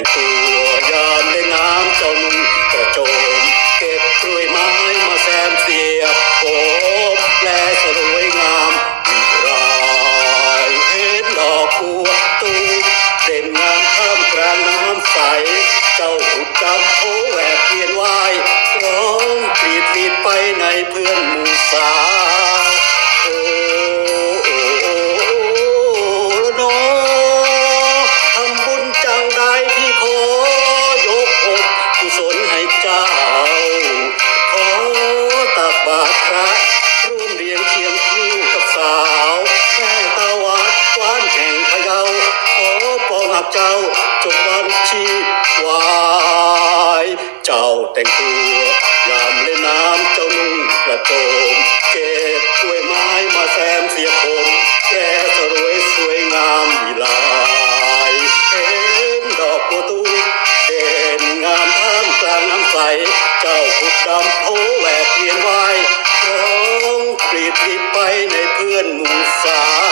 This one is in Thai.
งตัวยามเล่นน้ำเจ้านุ่งกระโจมเก็บกล้วยไม้มาแซมเสียบโอบและสวยงามวิรายเห็นดอกบัวตูมเด่นงามท่ามกลางน้ำใสเจ้าหุดดำโผแหวกเวียนวายร้องกรีดลีดไปในเพื่อนหมู่สาวโอ้โอ้โอ้ละน้อทำบุญจังใดพี่ขอยกอกกุศลให้เจ้าขอตักบาตรพระร่วมเรียงเคียงคู่กับสาวแม่ตาหวานหวานแห่งพะเยาขอปองหักเจ้าจงวันชีพวายเจ้าแต่งตัวยามเล่นน้ำเจ้านุ่งกระโจมเก็บกล้วยไม้มาแซมเสียผมแปรสรวยสวยงามวิไลเห็นดอกบัวตูมเด่นงามท่ามกลางน้ำใสเจ้าหุดดำโผแหวกเวียนวายร้องกรีดลีดไปในเพื่อนหมู่สาว